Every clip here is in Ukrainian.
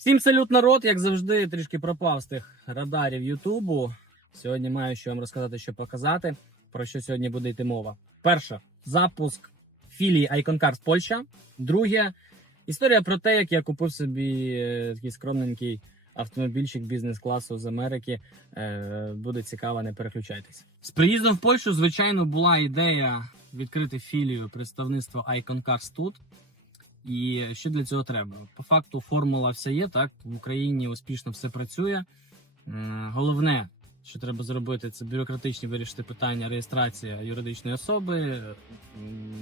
Всім салют, народ! Як завжди, трішки пропав з тих радарів Ютубу. Сьогодні маю що вам розказати, що показати. Про що сьогодні буде йти мова. Перше запуск філії Iconcars Польща. Друге історія про те, як я купив собі е, такий скромненький автомобільчик бізнес-класу з Америки. Е, буде цікаво, не переключайтесь. З приїздом в Польщу, звичайно, була ідея відкрити філію представництва Iconcars тут. І що для цього треба? По факту формула вся є, так в Україні успішно все працює. Головне, що треба зробити, це бюрократичні вирішити питання реєстрація юридичної особи,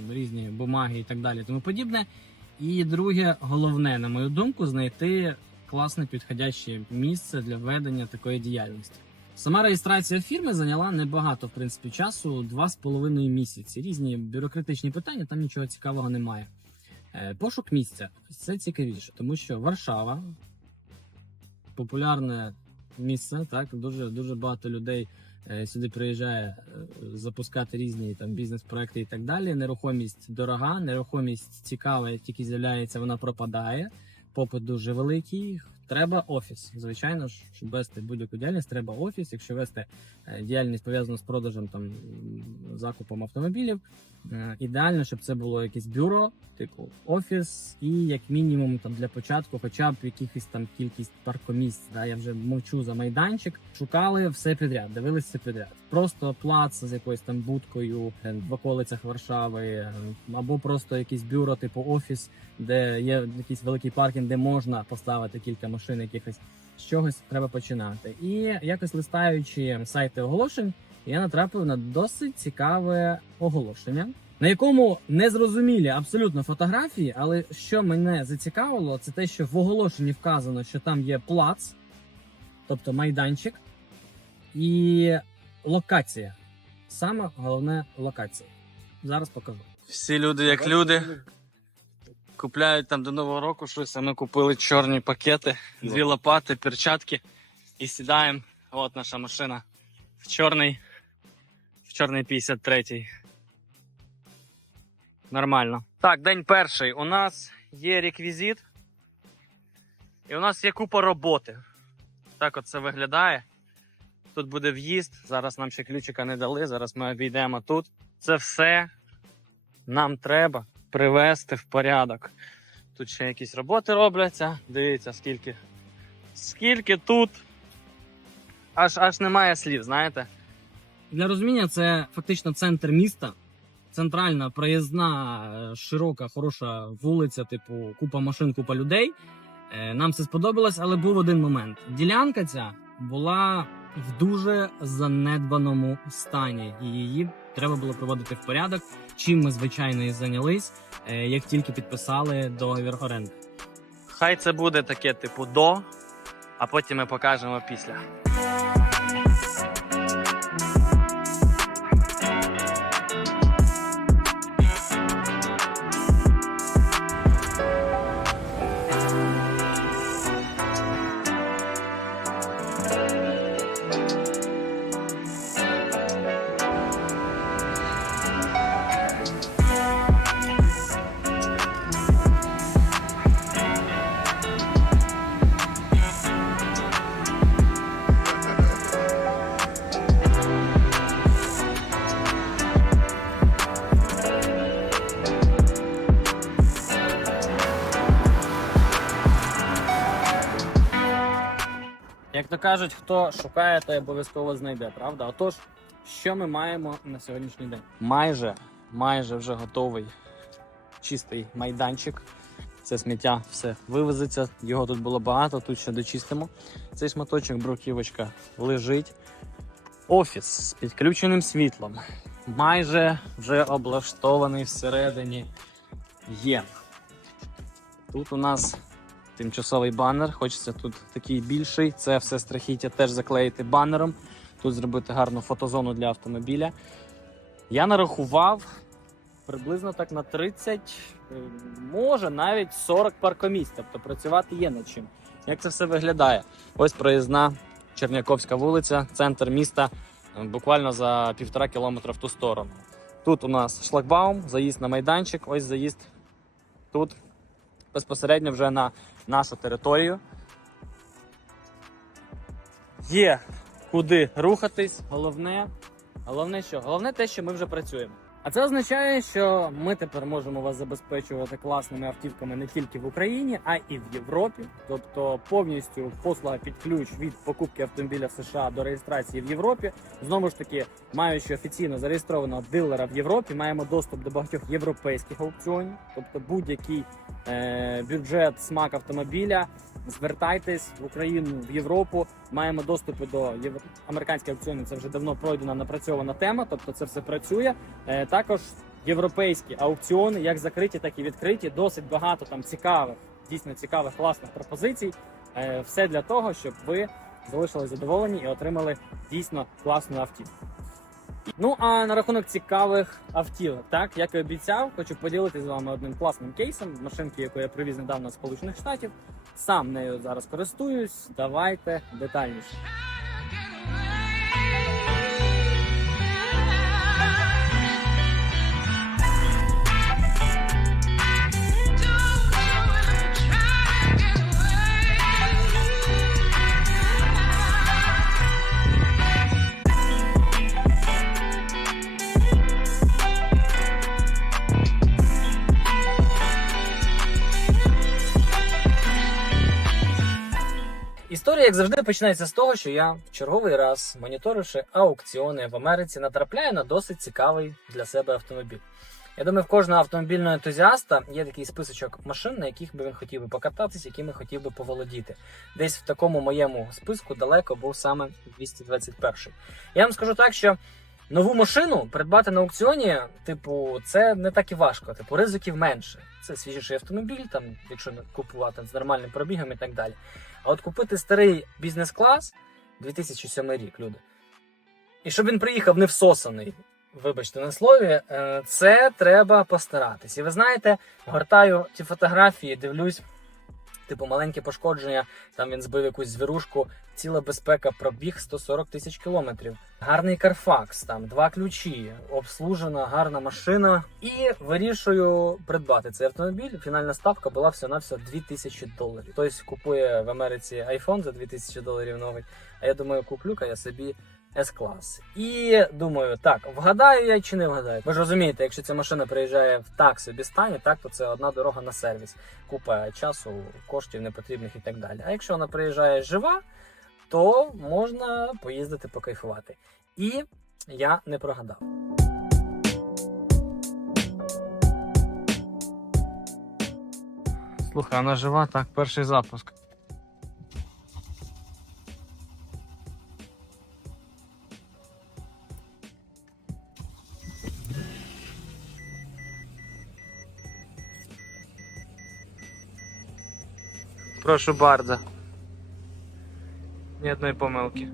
різні бумаги і так далі, тому подібне. І друге, головне, на мою думку, знайти класне підходяще місце для ведення такої діяльності. Сама реєстрація фірми зайняла небагато, в принципі, часу два з половиною місяці. Різні бюрократичні питання, там нічого цікавого немає. Е, Пошук місця це цікавіше, тому що Варшава популярне місце. Так дуже дуже багато людей е, сюди приїжджає е, запускати різні там бізнес-проекти і так далі. Нерухомість дорога, нерухомість цікава, як тільки з'являється, вона пропадає. Попит дуже великий. Треба офіс. Звичайно ж, щоб вести будь-яку діяльність, треба офіс. Якщо вести діяльність пов'язану з продажем там закупом автомобілів, ідеально, щоб це було якесь бюро, типу офіс, і як мінімум там для початку, хоча б якихось там кількість паркомісць. Да, я вже мовчу за майданчик. Шукали все підряд, дивилися підряд. Просто плац з якоюсь там будкою е, в околицях Варшави, е, або просто якесь бюро, типу офіс, де є якийсь великий паркінг, де можна поставити кілька машин, якихось з чогось треба починати. І якось листаючи сайти оголошень, я натрапив на досить цікаве оголошення, на якому незрозумілі абсолютно фотографії, але що мене зацікавило, це те, що в оголошенні вказано, що там є плац, тобто майданчик, і локація. Саме головне локація. Зараз покажу. Всі люди як люди. Купляють там до Нового року щось, а ми купили чорні пакети, дві лопати, перчатки і сідаємо. От наша машина в чорний, чорний 53-й. Нормально. Так, день перший. У нас є реквізит. І у нас є купа роботи. Так от це виглядає. Тут буде в'їзд. Зараз нам ще ключика не дали. Зараз ми обійдемо тут. Це все нам треба привести в порядок. Тут ще якісь роботи робляться. Дивіться, скільки. Скільки тут. Аж аж немає слів, знаєте? Для розуміння, це фактично центр міста. Центральна проїзна, е, широка, хороша вулиця, типу купа машин, купа людей. Е, Нам це сподобалось, але був один момент. Ділянка ця була в дуже занедбаному стані, і її треба було приводити в порядок. Чим ми звичайно і зайнялись, е, як тільки підписали договір оренди. Хай це буде таке, типу, до, а потім ми покажемо після. Як то кажуть, хто шукає, той обов'язково знайде, правда? Отож, що ми маємо на сьогоднішній день? Майже, майже вже готовий чистий майданчик. Це сміття все вивезеться. Його тут було багато, тут ще дочистимо. Цей шматочок бруківочка лежить. Офіс з підключеним світлом. Майже вже облаштований всередині є. Тут у нас тимчасовий банер. Хочеться тут такий більший. Це все страхіття теж заклеїти банером. Тут зробити гарну фотозону для автомобіля. Я нарахував приблизно так на 30, е, може навіть 40 паркомісць. Тобто працювати є над чим. Як це все виглядає? Ось проїзна Черняковська вулиця, центр міста, е, буквально за півтора кілометра в ту сторону. Тут у нас шлагбаум, заїзд на майданчик, ось заїзд тут безпосередньо вже на нашу територію. Є куди рухатись, головне, головне що? Головне те, що ми вже працюємо. А це означає, що ми тепер можемо вас забезпечувати класними автівками не тільки в Україні, а і в Європі. Тобто повністю послуга під ключ від покупки автомобіля в США до реєстрації в Європі. Знову ж таки, маючи офіційно зареєстрованого дилера в Європі, маємо доступ до багатьох європейських аукціонів, тобто будь-який е, бюджет, смак автомобіля. Звертайтесь в Україну в Європу. Маємо доступи до євро... американських аукціонів. Це вже давно пройдена напрацьована тема. Тобто це все працює. Також європейські аукціони, як закриті, так і відкриті. Досить багато там цікавих, дійсно цікавих, класних пропозицій. Е, все для того, щоб ви залишились задоволені і отримали дійсно класну автівку. Ну а на рахунок цікавих автівок, так як і обіцяв, хочу поділитися з вами одним класним кейсом машинки, яку я привіз недавно з Сполучених Штатів. Сам нею зараз користуюсь. Давайте детальніше. Як завжди, починається з того, що я в черговий раз, моніторивши аукціони в Америці, натрапляю на досить цікавий для себе автомобіль. Я думаю, в кожного автомобільного ентузіаста є такий списочок машин, на яких би він хотів би покататись, якими хотів би поволодіти. Десь в такому моєму списку далеко був саме 221. Я вам скажу так, що нову машину придбати на аукціоні, типу, це не так і важко. Типу, ризиків менше. Це свіжіший автомобіль, там, якщо купувати з нормальним пробігом і так далі. А от купити старий бізнес-клас 2007 рік, люди. І щоб він приїхав не всосаний, вибачте на слові, е, це треба постаратись. І ви знаєте, гортаю ті фотографії, дивлюсь, типу маленьке пошкодження, там він збив якусь звірушку, ціла безпека, пробіг 140 тисяч кілометрів. Гарний карфакс, там два ключі, обслужена гарна машина. І вирішую придбати цей автомобіль. Фінальна ставка була всього на все 2000 доларів. Хтось купує в Америці iPhone за 2000 доларів новий. А я думаю, куплю-ка я собі S-клас. І думаю, так, вгадаю я чи не вгадаю. Ви ж розумієте, якщо ця машина приїжджає в так собі стані, так то це одна дорога на сервіс. Купа часу, коштів непотрібних і так далі. А якщо вона приїжджає жива, то можна поїздити покайфувати. І я не прогадав. Слухай, вона жива, так, перший запуск. Прошу bardzo. Ні одної помилки.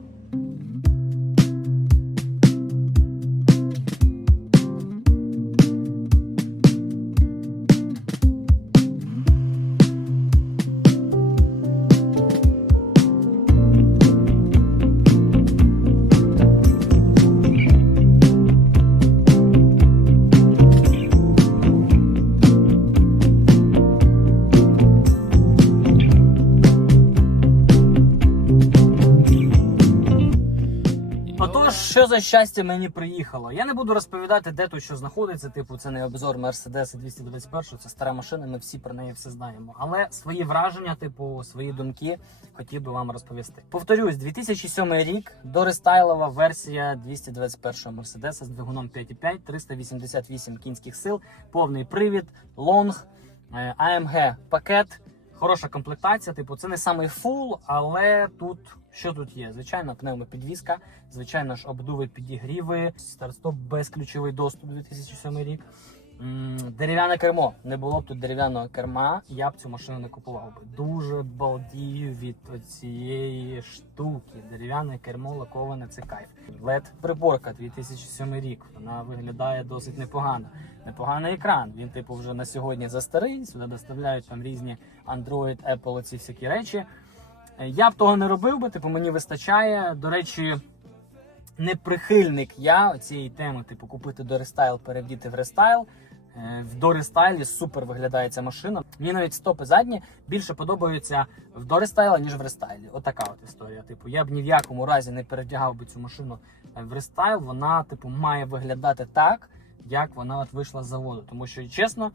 За щастя мені приїхало? Я не буду розповідати, де тут що знаходиться. Типу, це не обзор Mercedes 221, це стара машина, ми всі про неї все знаємо. Але свої враження, типу, свої думки хотів би вам розповісти. Повторюсь, 2007 рік дорестайлова версія 221 Mercedes з двигуном 5.5, 388 кінських сил, повний привід, лонг, е, AMG пакет. Хороша комплектація, типу, це не самий фул, але тут що тут є? Звичайно, пневмопідвізка, звичайно ж, обдуви підігріви, старт-стоп безключовий доступ 2007 рік. Дерев'яне кермо. Не було б тут дерев'яного керма, я б цю машину не купував би. Дуже балдію від цієї штуки. Дерев'яне кермо лаковане це кайф. led приборка 2007 рік. Вона виглядає досить непогано. Непоганий екран. Він, типу, вже на сьогодні застарий. Сюди доставляють там різні Android, Apple, ці всякі речі. Я б того не робив би, типу, мені вистачає. До речі, не прихильник я цієї теми, типу, купити до рестайл, перевдіти в рестайл. Е, В Дори стайлі супер виглядає ця машина. Мені навіть стопи задні більше подобаються в Дори стайла, ніж в рестайлі. Отака от історія. Типу, я б ні в якому разі не передягав би цю машину е, в рестайл. Вона, типу, має виглядати так, як вона от вийшла з заводу. Тому що, чесно,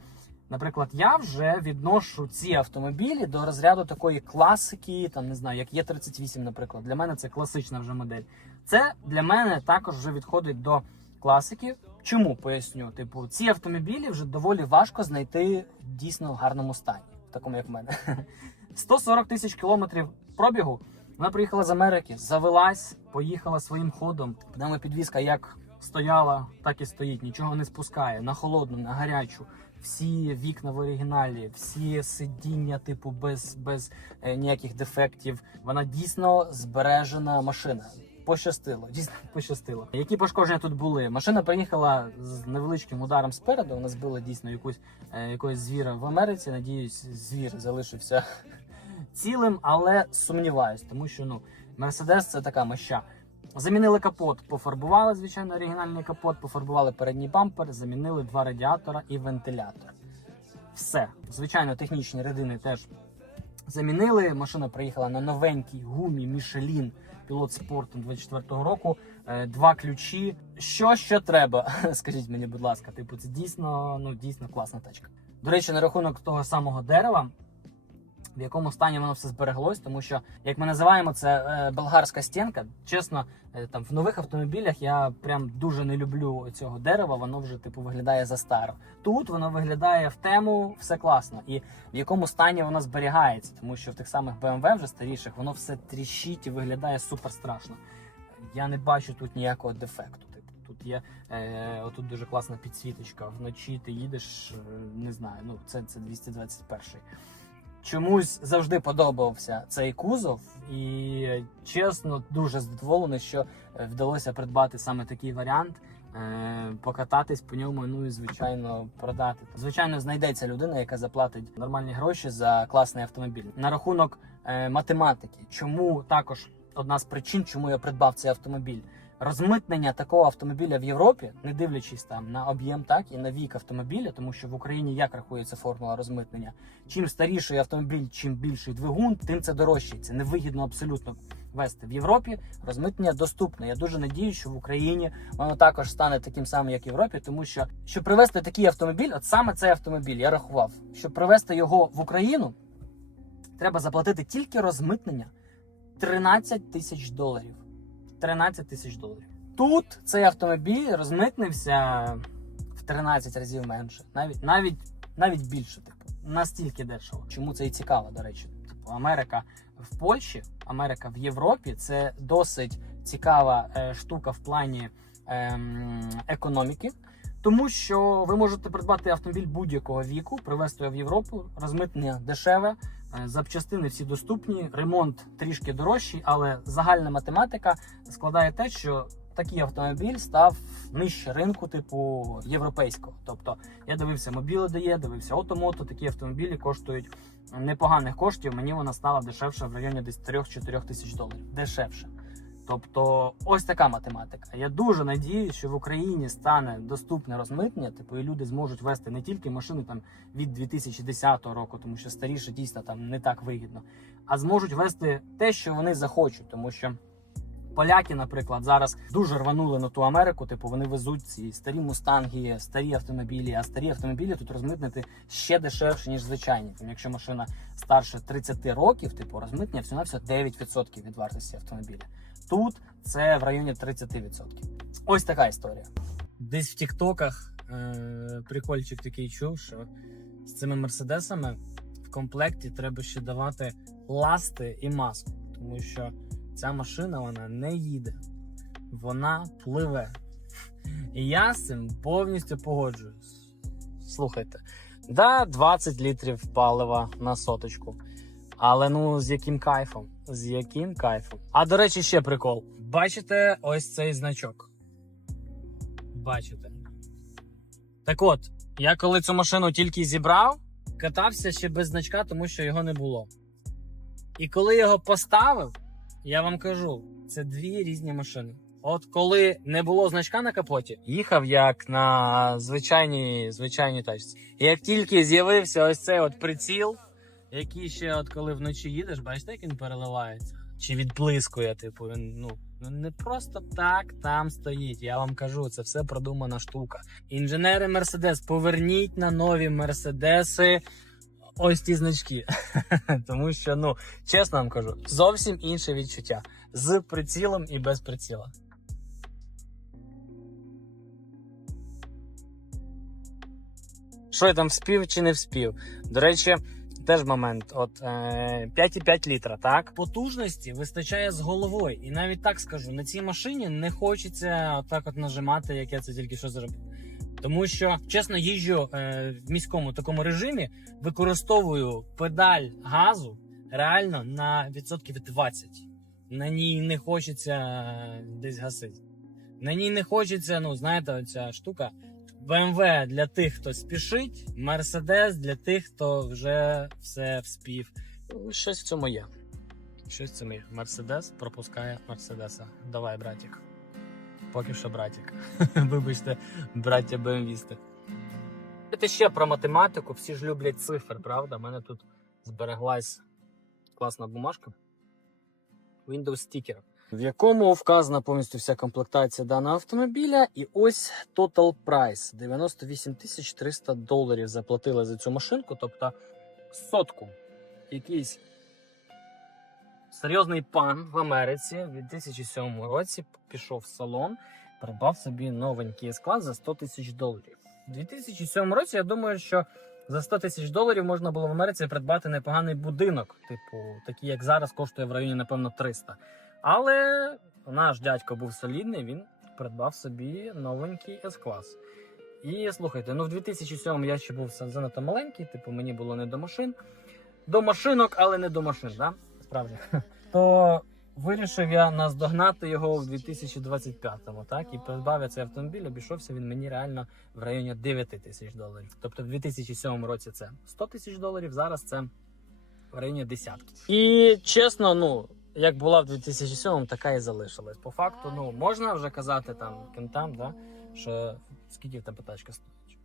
наприклад, я вже відношу ці автомобілі до розряду такої класики, там не знаю, як Є38, наприклад. Для мене це класична вже модель. Це для мене також вже відходить до класики. Чому поясню? Типу, ці автомобілі вже доволі важко знайти дійсно в гарному стані, такому як в мене. 140 тисяч кілометрів пробігу. Вона приїхала з Америки, завелась, поїхала своїм ходом. Пневма підвізка як стояла, так і стоїть, нічого не спускає на холодну, на гарячу. Всі вікна в оригіналі, всі сидіння, типу, без, без е, ніяких дефектів. Вона дійсно збережена машина. Пощастило, дійсно пощастило. Які пошкодження тут були? Машина приїхала з невеличким ударом спереду. Вона збила дійсно якусь е, якогось звіра в Америці. Надіюсь, звір залишився цілим, але сумніваюсь, тому що ну Мерседес це така моща. Замінили капот, пофарбували, звичайно, оригінальний капот, пофарбували передній бампер, замінили два радіатора і вентилятор. Все. Звичайно, технічні рядини теж замінили. Машина приїхала на новенькій гумі Michelin пілот спорту 24-го року. Е, Два ключі. Що що треба? Скажіть мені, будь ласка, типу, це дійсно, ну дійсно класна тачка. До речі, на рахунок того самого дерева. В якому стані воно все збереглось, тому що, як ми називаємо це е, болгарська стінка. Чесно, е, там в нових автомобілях я прям дуже не люблю цього дерева. Воно вже типу виглядає за старо. Тут воно виглядає в тему, все класно. І в якому стані воно зберігається, тому що в тих самих BMW вже старіших воно все тріщить і виглядає супер страшно. Я не бачу тут ніякого дефекту. Типу, тут є е, отут дуже класна підсвіточка. Вночі ти їдеш, е, не знаю, ну це, це 221-й. Чомусь завжди подобався цей кузов, і чесно, дуже задоволений, що е, вдалося придбати саме такий варіант. е, Покататись по ньому, ну і звичайно продати. Звичайно, знайдеться людина, яка заплатить нормальні гроші за класний автомобіль. На рахунок е, математики, чому також одна з причин, чому я придбав цей автомобіль. Розмитнення такого автомобіля в Європі, не дивлячись там на об'єм, так і на вік автомобіля, тому що в Україні як рахується формула розмитнення. Чим старіший автомобіль, чим більший двигун, тим це дорожче. Це невигідно абсолютно вести в Європі. Розмитнення доступне. Я дуже надію, що в Україні воно також стане таким самим, як в Європі, тому що щоб привезти такий автомобіль, от саме цей автомобіль, я рахував, щоб привезти його в Україну, треба заплатити тільки розмитнення 13 тисяч доларів. 13 тисяч доларів. Тут цей автомобіль розмитнився в 13 разів менше, навіть навіть навіть більше. Типу, настільки дешево. Чому це і цікаво, до речі? Типу, Америка в Польщі, Америка в Європі це досить цікава е, штука в плані е, економіки. Тому що ви можете придбати автомобіль будь-якого віку, привезти його в Європу, розмитнення дешеве, е, запчастини всі доступні, ремонт трішки дорожчий, але загальна математика складає те, що такий автомобіль став нижче ринку, типу європейського. Тобто я дивився мобіле дає, дивився отомото. Такі автомобілі коштують непоганих коштів. Мені вона стала дешевше в районі десь 3-4 тисяч доларів. Дешевше. Тобто, ось така математика. Я дуже надіюсь, що в Україні стане доступне розмитнення, типу, і люди зможуть вести не тільки машини там від 2010 року, тому що старіше дійсно там не так вигідно, а зможуть вести те, що вони захочуть, тому що. Поляки, наприклад, зараз дуже рванули на ту Америку. Типу вони везуть ці старі мустанги, старі автомобілі. А старі автомобілі тут розмитнити ще дешевше, ніж звичайні. Тому якщо машина старше 30 років, типу розмитнення всього на всього 9% від вартості автомобіля. Тут це в районі 30%. Ось така історія. Десь в Тіктоках е- прикольчик такий чув, що з цими мерседесами в комплекті треба ще давати ласти і маску, тому що ця машина вона не їде, вона пливе. І я з цим повністю погоджуюсь. Слухайте, да, 20 літрів палива на соточку. Але ну з яким кайфом? З яким кайфом? А до речі, ще прикол. Бачите ось цей значок. Бачите. Так от, я коли цю машину тільки зібрав, катався ще без значка, тому що його не було. І коли його поставив, я вам кажу, це дві різні машини. От коли не було значка на капоті, їхав як на звичайній звичайній тачці. Як тільки з'явився ось цей от приціл, який ще от коли вночі їдеш, бачите, як він переливається? Чи відблискує, типу, він ну. ну, Не просто так там стоїть. Я вам кажу, це все продумана штука. Інженери Мерседес, поверніть на нові Мерседеси ось ті значки. Тому що, ну, чесно вам кажу, зовсім інше відчуття з прицілом і без приціла. Що я там вспів чи не вспів? До речі, теж момент. От е, 5,5 літра, так? Потужності вистачає з головою. І навіть так скажу, на цій машині не хочеться отак от нажимати, як я це тільки що зробив. Тому що, чесно, їжджу е, в міському такому режимі, використовую педаль газу реально на відсотків 20. На ній не хочеться е, десь гасити. На ній не хочеться, ну, знаєте, оця штука. BMW для тих, хто спішить, Mercedes для тих, хто вже все вспів. Щось в цьому є. Щось в цьому є. Мерседес пропускає Мерседеса. Давай, братик. Поки що братик. Вибачте, браття БМВісти. Це ще про математику. Всі ж люблять цифр, правда? У мене тут збереглась класна бумажка. Windows Sticker, в якому вказана повністю вся комплектація даного автомобіля. І ось total price 98 300 доларів заплатили за цю машинку, тобто сотку. Якийсь серйозний пан в Америці в 2007 році пішов в салон, придбав собі новенький склад за 100 тисяч доларів. У 2007 році я думаю, що за 100 тисяч доларів можна було в Америці придбати непоганий будинок, типу, такий як зараз коштує в районі, напевно, 300. Але наш дядько був солідний, він придбав собі новенький С-клас. І слухайте, ну в 2007 я ще був занадто маленький, типу мені було не до машин. До машинок, але не до машин, да? Справді. То вирішив я наздогнати його в 2025-му, так? І придбав я цей автомобіль, обійшовся він мені реально в районі 9 тисяч доларів. Тобто в 2007 році це 100 тисяч доларів, зараз це в районі десятки. І чесно, ну. Як була в 2007, така і залишилась. По факту, ну можна вже казати там кентам, да, що скільки тебе тачка стоїть?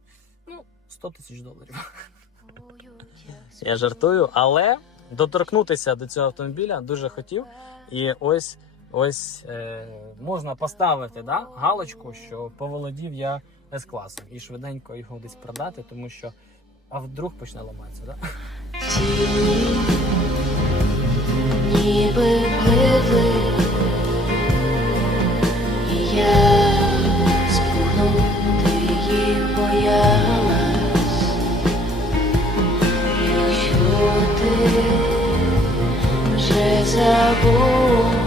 Ну, 100 тисяч доларів. Я жартую, але доторкнутися до цього автомобіля дуже хотів. І ось ось е, можна поставити да, галочку, що поволодів я С-класом і швиденько його десь продати, тому що а вдруг почне ламатися, да? Ніби пливли, я спугнути їх боялась, якщо ти вже забув.